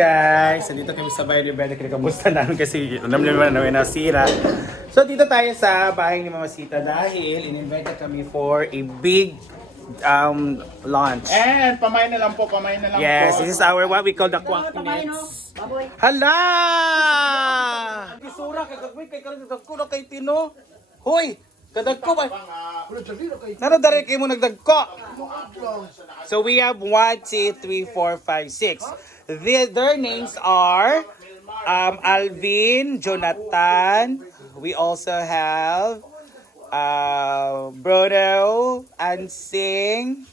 Guys, nandito kami sa bahay ni Brenda. Kamusta namin kasi naman namin nasira. So dito tayo sa bahay ni Mama Sita dahil in-invite kami for a big lunch. And pamain na lang po. Yes, this is our what we call the Quacknets. Hala! Isura kay kagway kay kadagko kay Tino. Hoy, kadagko ba? Naro dare kay mo nagdagko. So we have 1, 2, 3, 4, 5, 6. Their names are Alvin, Jonathan. We also have Bruno, Ansing,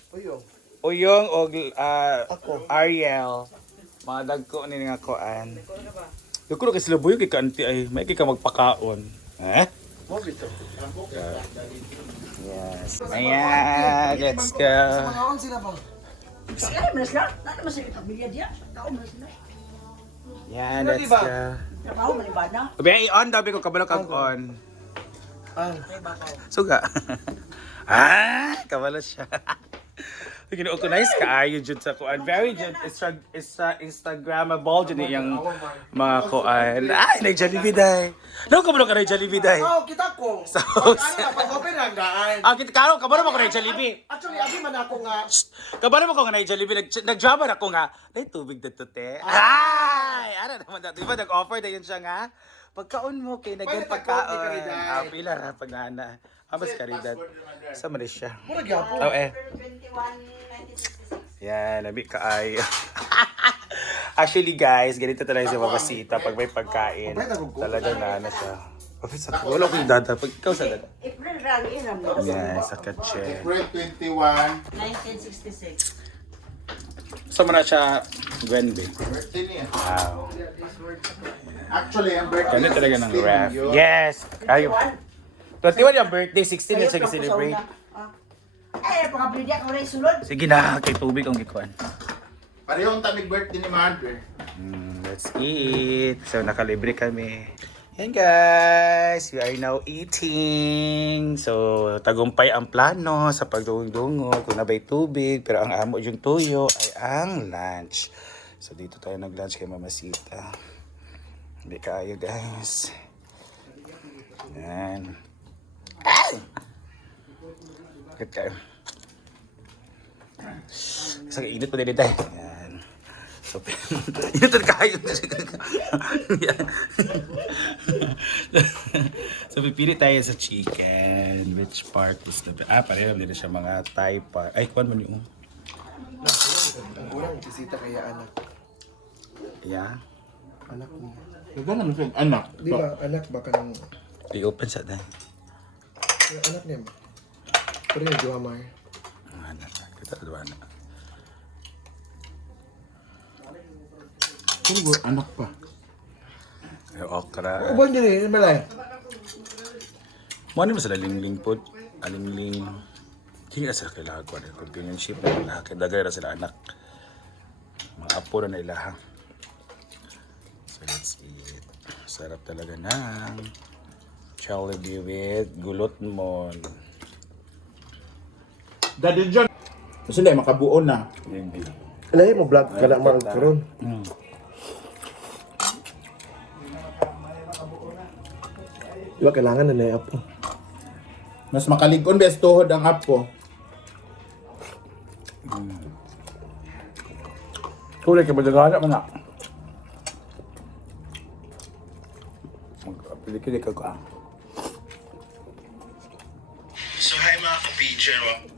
Uyong, o Ariel. Mga dagko ni nga koan. Dagko kay sila buyo kay kanti ay may kay ka magpakaon. Eh? Yes. Ayan, let's go. Yan, let's go. Sabi, on daw ko kabalo kag on. Suga. Kabalo siya. Gino-organize ka ayo jud sa kuan. Very jud Instagrammable jud yung mga kuan. Ay, na Jollibee day. No, kabalo ka na Jollibee day. Kita ko. So, Pag-open ang daan. kita karo kabalo mo ko na Jollibee. Actually, abi man ako nga. Kabalo mo ko nga na Jollibee nag-drama na ko nga. Nay tubig dito te. Ay, ano naman da. Di ba nag-offer na yun siya nga? Pagkaon mo kay naging pagkaon. Pila ra pagana. Mas karidad. Sa Malaysia. Mura gyapon. Oh eh. Yan, labi ka ay. Actually guys, ganito talaga si Mama Sita pag may pagkain. Talagang na ano siya. Wala ko yung dada. Pag ikaw sa dada. April rally na mo. Yan, sa katche. April 21. 1966. Sama na siya, Gwenby. Birthday niya. Wow. Actually, ang birthday Ganito talaga ng 16 ref. yun. Yes! Ayun. 21 yung birthday, 16 na siya celebrate. Eh, pagkabili ako na isulod. Sige na, kay tubig ang gikuan. Parehong tamig birthday ni Mother. Let's eat. So, nakalibre kami. Yan guys, we are now eating. So, tagumpay ang plano sa pagdungog-dungog. Kung nabay tubig, pero ang amo yung tuyo ay ang lunch. So, dito tayo nag-lunch kay Mama Sita. Hindi kayo guys. Yan. Ay! Bakit kayo? Sa init pa din tayo. Yan. So, init na kayo. Yan. So, pipili tayo sa chicken. Which part is the best? Pareho din siya mga Thai part. Ay, kuwan mo yung... Unang kisita kaya anak. Yeah. Anak mo. Gano'n naman siya, anak. Di ba, anak baka ng... I-open sa dahil. Yung anak niya. Pero yung Joamar. Anak. Kita dua anak. Kung anak pa. Yung okra. Ubon din eh, balay. Mo ni masala lingling po. Alingling. Hindi na sila kailangan ko. Companionship na ilaha. Kaya dagay na sila anak. Mga apo na ilaha. So let's eat. Sarap talaga ng Jollibee with gulot mo. Daddy John. Sila makabuo na. Hindi. Alay mo vlog ka na magkaroon. Di ba kailangan na na apo? Mas makaligon bes tuhod ang apo. Kulay ka ba dagana man na? Pili-pili ka ko ah. So hi mga ka-pigeon.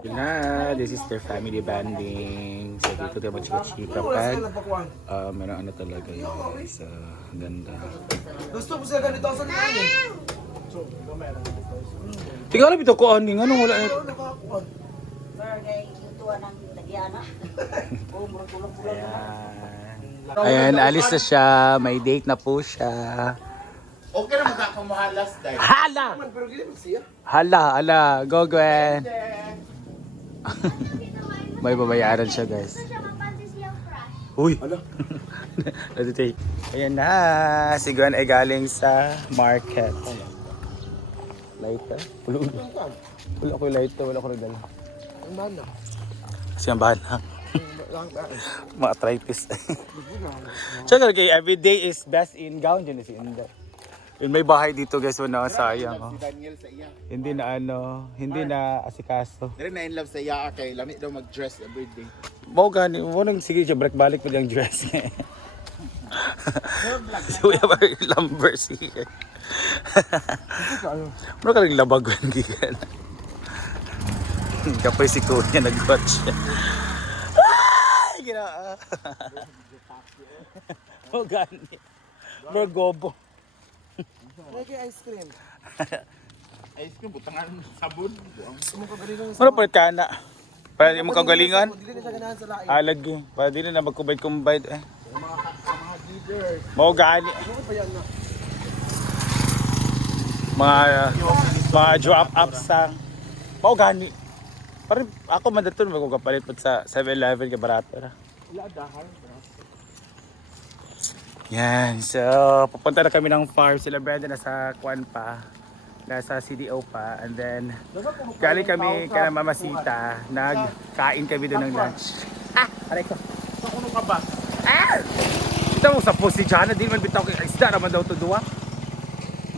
Yun na, this is their family banding. So dito tayo mag-chika-chika pag meron ano talaga yun. So, ganda. Gusto mo siya ganito sa kanya. Tingnan lang ito ko, ani nga nung wala na. Pero kay yung tuwa ng Tagiana. Oo, murag-tulog-tulog na. Ayan, alis na siya. May date na po siya. Okay na magkakamuhalas dahil. Hala! Pero gini siya. Hala. Go, Gwen. May babayaran siya, guys. Uy! Natitake. Ayan na. Si Gwen ay galing sa market. Lighter? Wala ko yung lighter. Wala ko nagdala. Ang bana. Kasi ang bahan na. lang ba? Mga arthritis. Tsaka kay everyday is best in gown dyan si Inday. Yun may bahay dito guys, wala sayang. Oh. Si Daniel sa iya. Hindi na asikaso. Dire na in love sa iya kay lami daw mag-dress everyday. Mo gani, mo nang sige siya balik pa yung dress. So we have our lumber sige. Mo ka lang labagon gikan. Kapay si Kuya nag-watch. Ay, gina. Mo gani. Mo gobo. Lagi ice cream. Ice cream butangan sabon. Mura pa ka na. Para di mo kagalingan. Dili na siya ganahan sa lain. Lagi. Para di na magkumbay-kumbay. Mga leaders. Mo gani. Ano pa yan na? Mga drop up sang. Mo gani. Parang ako man daton magkapalit pa sa 7-Eleven ka barato na. Wala dahar. Yan, so pupunta na kami ng farm. Sila Brenda nasa Kwan pa, nasa CDO pa, and then galing kami kay Mama Sita, nagkain kami doon ng lunch. Aray ko. Ano ka ba? Ito mo sa post si Jana, di man bitaw kay isda naman daw to duwa.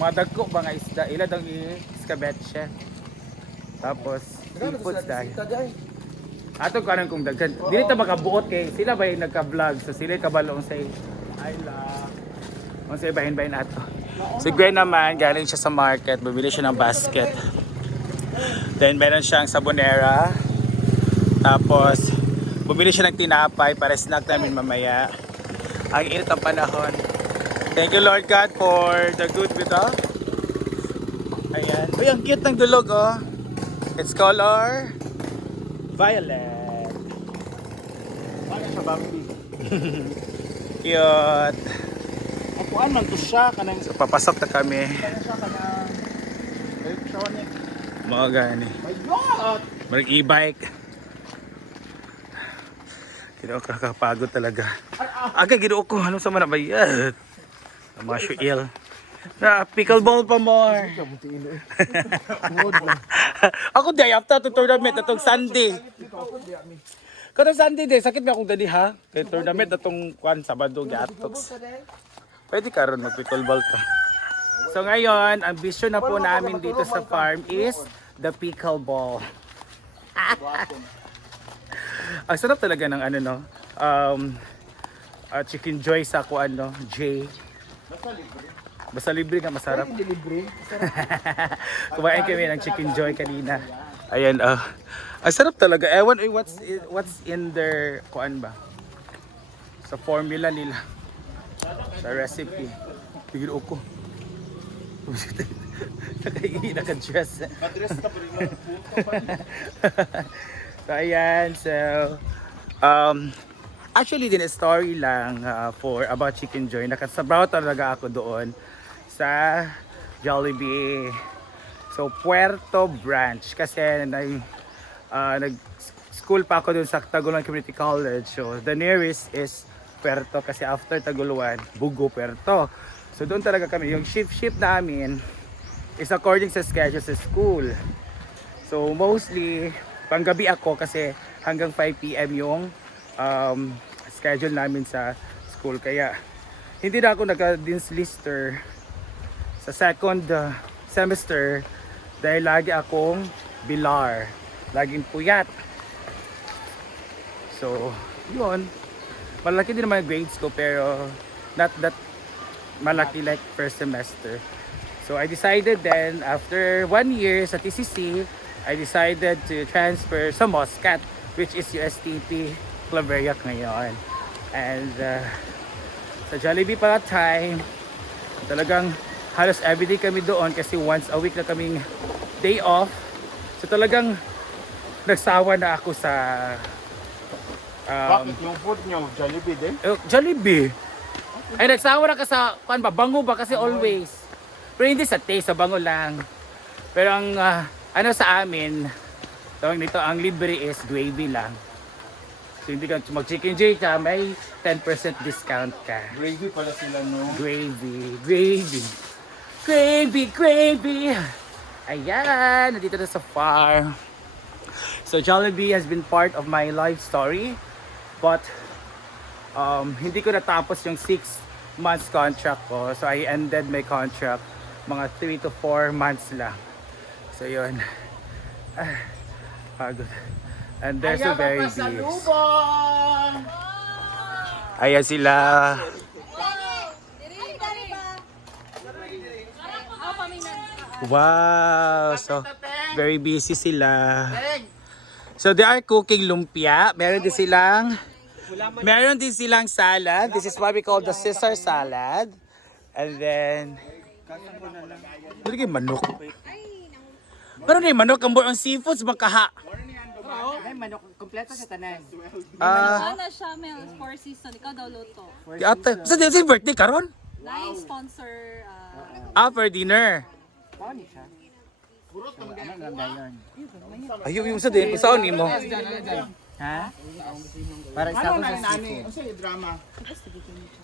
Mga dagko ba nga isda, ila daw i-scabetche. Tapos seafoods dahil. Ato karon kung daghan. Dili ta makabuot kay sila ba yung nagka-vlog, so sila kabalong say Kung sa ibahin-bahin ato. Si Gwen naman, galing siya sa market, bumili siya ng basket. Then meron siyang sabonera. Tapos, bumili siya ng tinapay para snack namin mamaya. Ang init ng panahon. Thank you Lord God for the good weather. Ayan. Uy, ang cute ng dulog oh. It's color violet. Ano siya Bambi? Cute. Akuan man to siya kanang So papasok na kami. siya kanang electronic. Mga gani. My God! Mag e-bike. Ginoo ka kakapagod talaga. Aga ginoo ko. Anong sama na ba yan? Ang mga shuil. Na, pickleball pa more. Ako di, after to tournament, atong Sunday. Kanang Sunday di, sakit ba akong dali ha? Kaya tournament atong kwan, Sabado, Gatox. Pwede karon mag-pickleball ta. So ngayon, ang vision na po namin dito sa farm is the pickleball. Ang sarap talaga ng ano no, chicken joy sa kuan no, J. Basta libre nga masarap. Hindi libre. Kumain kami ng chicken joy kanina. Ayan ang sarap talaga. Ewan what's in their kuan ba? Sa formula nila. Sa recipe. Tigil ko. Naka-dress. Address ka pa rin mo. So ayan, so actually din a story lang for about Chicken Joy. Nakasabaw talaga ako doon sa Jollibee. So Puerto Branch kasi nag-school pa ako doon sa Taguluan Community College. So the nearest is Puerto kasi after Taguluan, Bugo, Puerto. So doon talaga kami. Yung shift namin is according sa schedule sa school. So mostly panggabi ako kasi hanggang 5 PM yung schedule namin sa school. Kaya hindi na ako nagka-dinslister sa second semester dahil lagi akong bilar. Laging puyat. So, yun. Malaki din naman yung grades ko pero not that malaki like first semester. So I decided then after 1 year sa TCC, I decided to transfer sa Muscat, which is USTP Claveria ngayon. And sa Jollibee pa that time, talagang halos everyday kami doon kasi once a week na kaming day off. So talagang nagsawa na ako sa Bakit yung food nyo? Jollibee din? Jollibee. Ay nagsawa na ka sa kan ba bango ba kasi always. Pero hindi sa taste, sa bango lang. Pero ang ano sa amin, tawag nito, ang libre is gravy lang. So hindi ka mag chicken J ka, may 10% discount ka. Gravy pala sila no? Gravy. Ayan, nandito na sa farm. So Jollibee has been part of my life story. But hindi ko natapos yung 6 months contract ko. So I ended my contract mga 3 to 4 months lang. So yun. Pagod. And there's a very beast. Ayan sila. Wow! So, very busy sila. So, they are cooking lumpia. Meron din silang salad. This is what we call the Caesar salad. And then, ano yung manok? Pero na yung manok, ang seafoods, makaha. Ay, manok, kompleto sa tanan. Ano siya, Mel? 4 season. Ikaw daw luto. Ate, sa birthday karon? Nice sponsor. For dinner. Paano siya? Ano lang gayon? Ayaw yung sa din. Saan mo? Ha? Para isa ko sa seafood.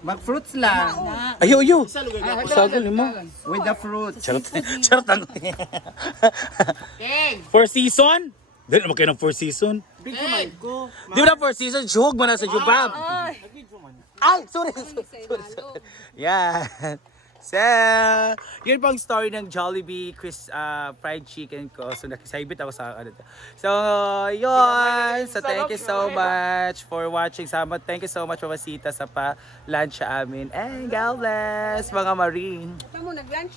Mag-fruits lang. Ayaw. Sagal mo. With the fruits. Charot ang. Four season? Dili naman kayo ng 4 season. Di ba na 4 season? Jug mo na sa jubab. Ay, sorry. Yan. So, yun pang story ng Jollibee fried chicken ko. So, nakisaibit ako sa ano. So, yun. So, thank you so much for watching. Thank you so much, Masita, sa pa-lunch sa amin. And God bless, mga Marine. Ito mo, nag-lunch